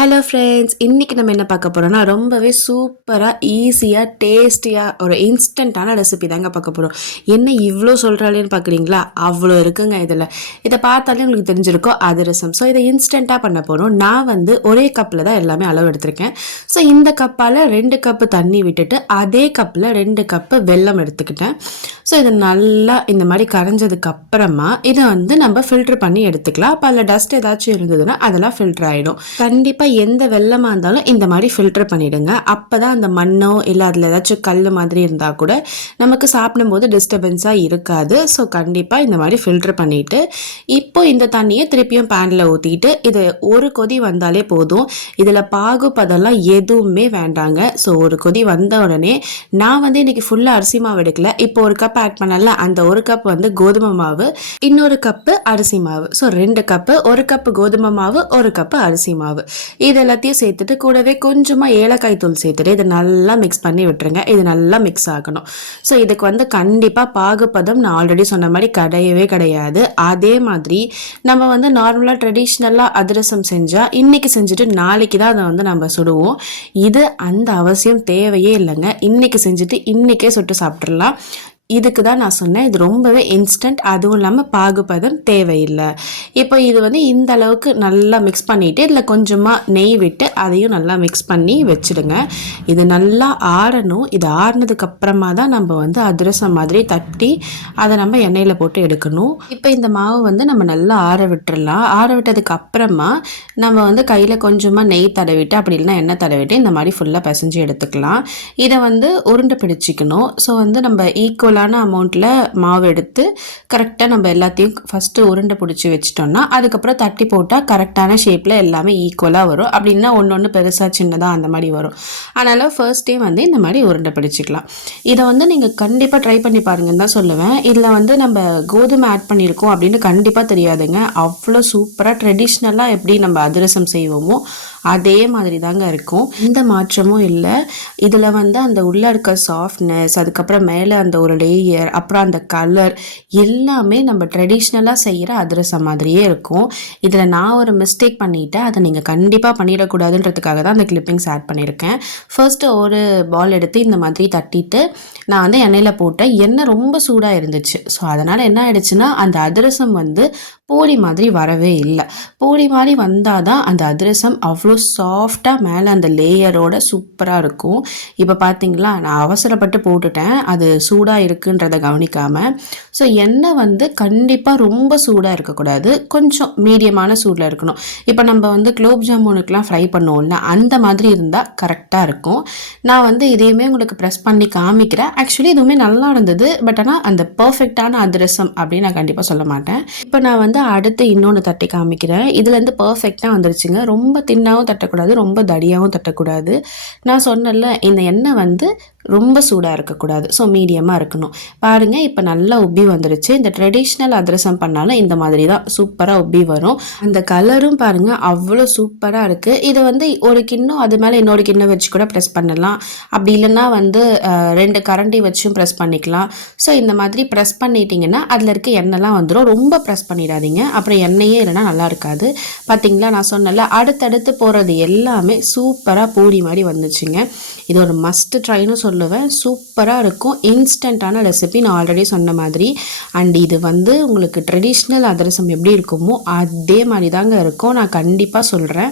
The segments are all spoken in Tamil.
ஹலோ ஃப்ரெண்ட்ஸ், இன்றைக்கி நம்ம என்ன பார்க்க போகிறோம்னா ரொம்பவே சூப்பராக ஈஸியாக டேஸ்டியாக ஒரு இன்ஸ்டண்ட்டான ரெசிபி தாங்க பார்க்க போகிறோம். என்ன இவ்வளோ சொல்கிறாளேன்னு பார்க்குறீங்களா? அவ்வளோ இருக்குங்க இதில். இதை பார்த்தாலே உங்களுக்கு தெரிஞ்சிருக்கோம் அதிரசம். ஸோ இதை இன்ஸ்டண்ட்டாக பண்ண போகிறோம். நான் வந்து ஒரே கப்பில் தான் எல்லாமே அளவு எடுத்திருக்கேன். ஸோ இந்த கப்பால் 2 கப்பு தண்ணி விட்டுட்டு அதே கப்பில் 2 கப்பு வெல்லம் எடுத்துக்கிட்டேன். ஸோ இதை நல்லா இந்த மாதிரி கரைஞ்சதுக்கு அப்புறமா இதை வந்து நம்ம ஃபில்டர் பண்ணி எடுத்துக்கலாம். அப்போ அதில் டஸ்ட் ஏதாச்சும் இருந்ததுன்னா அதெல்லாம் ஃபில்டர் ஆகிடும். கண்டிப்பாக எந்த வெல்லமாக இருந்தாலும் இந்த மாதிரி ஃபில்டர் பண்ணிவிடுங்க. அப்போ தான் அந்த மண்ணோ இல்லை அதில் ஏதாச்சும் கல் மாதிரி இருந்தால் கூட நமக்கு சாப்பிடும்போது டிஸ்டர்பன்ஸாக இருக்காது. ஸோ கண்டிப்பாக இந்த மாதிரி ஃபில்டர் பண்ணிவிட்டு இப்போ இந்த தண்ணியை திருப்பியும் பேனில் ஊற்றிட்டு இது ஒரு கொதி வந்தாலே போதும். இதில் பாகுபதெல்லாம் எதுவுமே வேண்டாங்க. ஸோ ஒரு கொதி வந்த உடனே நான் வந்து இன்றைக்கி ஃபுல்லாக அரிசி மாவு எடுக்கல. இப்போ ஒரு கப் ஆட் பண்ணல, அந்த ஒரு கப் வந்து கோதுமை மாவு, இன்னொரு கப்பு அரிசி மாவு. ஸோ 2 கப்பு, ஒரு கப்பு கோதுமை மாவு, ஒரு கப்பு அரிசி மாவு. இது எல்லாத்தையும் சேர்த்துட்டு கூடவே கொஞ்சமாக ஏலக்காய் தூள் சேர்த்துட்டு இதை நல்லா மிக்ஸ் பண்ணி விட்டுருங்க. இது நல்லா மிக்ஸ் ஆகணும். ஸோ இதுக்கு வந்து கண்டிப்பாக பாகுபதம் நான் ஆல்ரெடி சொன்ன மாதிரி கிடையவே கிடையாது. அதே மாதிரி நம்ம வந்து நார்மலாக ட்ரெடிஷ்னலாக அதிரசம் செஞ்சால் இன்றைக்கி செஞ்சுட்டு நாளைக்கு தான் அதை வந்து நம்ம சுடுவோம். இது அந்த அவசியம் தேவையே இல்லைங்க. இன்றைக்கி செஞ்சுட்டு இன்றைக்கே சுட்டு சாப்பிட்றலாம். இதுக்கு தான் நான் சொன்னேன் இது ரொம்பவே இன்ஸ்டன்ட், அதுவும் இல்லாமல் பாகுபதம் தேவையில்லை. இப்போ இது வந்து இந்த அளவுக்கு நல்லா மிக்ஸ் பண்ணிவிட்டு இதில் கொஞ்சமாக நெய் விட்டு அதையும் நல்லா மிக்ஸ் பண்ணி வச்சுடுங்க. இது நல்லா ஆறணும். இது ஆறினதுக்கு அப்புறமா தான் நம்ம வந்து அதிரசம் மாதிரி தட்டி அதை நம்ம எண்ணெயில் போட்டு எடுக்கணும். இப்போ இந்த மாவு வந்து நம்ம நல்லா ஆற விட்டுடலாம். ஆற விட்டதுக்கு அப்புறமா நம்ம வந்து கையில் கொஞ்சமாக நெய் தடவிட்டு அப்படி இல்லைன்னா எண்ணெய் தடவிட்டு இந்த மாதிரி ஃபுல்லாக பிசைஞ்சு எடுத்துக்கலாம். இதை வந்து உருண்டை பிடிச்சிக்கணும். ஸோ வந்து நம்ம ஈக்குவலாக அமௌண்ட்டில் மாவு எடுத்து கரெக்டாக நம்ம எல்லாத்தையும் ஃபஸ்ட்டு உருண்டை பிடிச்சி வச்சிட்டோம்னா அதுக்கப்புறம் தட்டி போட்டால் கரெக்டான ஷேப்பில் எல்லாமே ஈக்குவலாக வரும். அப்படின்னா ஒன்று பெருசாக சின்னதாக அந்த மாதிரி வரும். அதனால் ஃபர்ஸ்டே வந்து இந்த மாதிரி உருண்டை பிடிச்சிக்கலாம். இதை வந்து நீங்கள் கண்டிப்பாக ட்ரை பண்ணி பாருங்கன்னு தான் சொல்லுவேன். இதில் வந்து நம்ம கோதுமை ஆட் பண்ணியிருக்கோம் அப்படின்னு கண்டிப்பாக தெரியாதுங்க. அவ்வளோ சூப்பராக ட்ரெடிஷ்னலாக எப்படி நம்ம அதிரசம் செய்வோமோ அதே மாதிரி தாங்க இருக்கும். எந்த மாற்றமும் இல்லை. இதில் வந்து அந்த உள்ளே இருக்க சாஃப்ட்னஸ், அதுக்கப்புறம் மேலே அந்த ஒரு லேயர், அப்புறம் அந்த கலர் எல்லாமே நம்ம ட்ரெடிஷ்னலாக செய்கிற அதிரசம் மாதிரியே இருக்கும். இதில் நான் ஒரு மிஸ்டேக் பண்ணிவிட்டேன். அதை நீங்கள் கண்டிப்பாக பண்ணிடக்கூடாதுன்றதுக்காக தான் அந்த கிளிப்பிங்ஸ் ஆட் பண்ணியிருக்கேன். ஃபர்ஸ்ட்டு ஒரு பால் எடுத்து இந்த மாதிரி தட்டிட்டு நான் வந்து எண்ணெயில் போட்டேன். எண்ணெய் ரொம்ப சூடாக இருந்துச்சு. ஸோ அதனால் என்ன ஆயிடுச்சுன்னா அந்த அதிரசம் வந்து போலி மாதிரி வரவே இல்லை. போலி மாதிரி வந்தால் தான் அந்த அதிரசம் அவ்வளோ சாஃப்டாக மேலே அந்த லேயரோட சூப்பராக இருக்கும். இப்போ பார்த்தீங்களா, நான் அவசரப்பட்டு போட்டுட்டேன், அது சூடாக இருக்குன்றதை கவனிக்காமல். ஸோ எண்ணெய் வந்து கண்டிப்பாக ரொம்ப சூடாக இருக்கக்கூடாது, கொஞ்சம் மீடியமான சூடில் இருக்கணும். இப்போ நம்ம வந்து குலோப் ஜாமுனுக்கெலாம் ஃப்ரை பண்ணுவோம்ல, அந்த மாதிரி இருந்தால் கரெக்டாக இருக்கும். நான் வந்து இதையுமே உங்களுக்கு ப்ரெஸ் பண்ணி காமிக்கிறேன். ஆக்சுவலி இதுவுமே நல்லா இருந்தது. பட் ஆனால் அந்த பர்ஃபெக்டான அதிரசம் அப்படின்னு நான் கண்டிப்பாக சொல்ல மாட்டேன். இப்போ நான் வந்து அடுத்து இன்னொன்று தட்டி காமிக்கிறேன். இதுலேருந்து பர்ஃபெக்டாக வந்துருச்சுங்க. ரொம்ப தின்னாகவும் தட்டக்கூடாது, ரொம்ப தடியாகவும் தட்டக்கூடாது. நான் சொன்னல இந்த எண்ணெய் வந்து ரொம்ப சூடாக இருக்கக்கூடாது, ஸோ மீடியமாக இருக்கணும். பாருங்கள், இப்போ நல்லா உப்பி வந்துருச்சு. இந்த ட்ரெடிஷ்னல் அதிரசம் பண்ணாலும் இந்த மாதிரி தான் சூப்பராக உப்பி வரும். அந்த கலரும் பாருங்கள் அவ்வளோ சூப்பராக இருக்குது. இதை வந்து ஒரு கிண்ணம் அது மேலே இன்னொரு கிண்ணம் வச்சு கூட ப்ரெஸ் பண்ணலாம். அப்படி இல்லைன்னா வந்து 2 கரண்டி வச்சும் ப்ரெஸ் பண்ணிக்கலாம். ஸோ இந்த மாதிரி ப்ரெஸ் பண்ணிட்டீங்கன்னா அதில் இருக்க எண்ணெய்லாம் வந்துடும். ரொம்ப ப்ரெஸ் பண்ணிடாதீங்க, அப்புறம் எண்ணெயே இல்லைன்னா நல்லா இருக்காது. பார்த்தீங்களா, நான் சொன்னல அடுத்தடுத்து போகிறது எல்லாமே சூப்பராக பூரி மாதிரி வந்துச்சுங்க. இது ஒரு மஸ்ட் ட்ரைன்னு சொல்லுவேன். சூப்பராக இருக்கும். இன்ஸ்டண்ட்டான ரெசிபி நான் ஆல்ரெடி சொன்ன மாதிரி. அண்ட் இது வந்து உங்களுக்கு ட்ரெடிஷ்னல் அதிரசம் எப்படி இருக்குமோ அதே மாதிரி தாங்க இருக்கும். நான் கண்டிப்பாக சொல்கிறேன்.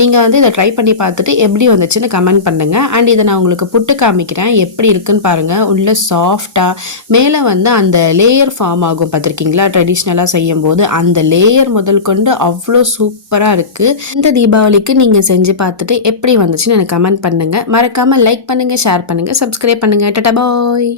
நீங்கள் வந்து இதை ட்ரை பண்ணி பார்த்துட்டு எப்படி வந்துச்சுன்னு கமெண்ட் பண்ணுங்கள். அண்ட் இதை நான் உங்களுக்கு புட்டு காமிக்கிறேன், எப்படி இருக்குன்னு பாருங்கள். உள்ள சாஃப்டாக மேலே வந்து அந்த லேயர் ஃபார்ம் ஆகும், பார்த்துருக்கீங்களா? ட்ரெடிஷ்னலாக செய்யும் போது அந்த லேயர் முதல் கொண்டு அவ்வளோ சூப்பராக இருக்குது. இந்த தீபாவளிக்கு நீங்கள் செஞ்சு பார்த்துட்டு எப்படி வந்துச்சுன்னு எனக்கு கமெண்ட் பண்ணுங்கள். மறக்காமல் லைக் பண்ணுங்கள், ஷேர் பண்ணுங்கள், சப்ஸ்கிரைப் பண்ணுங்கள். டாடா பாய்.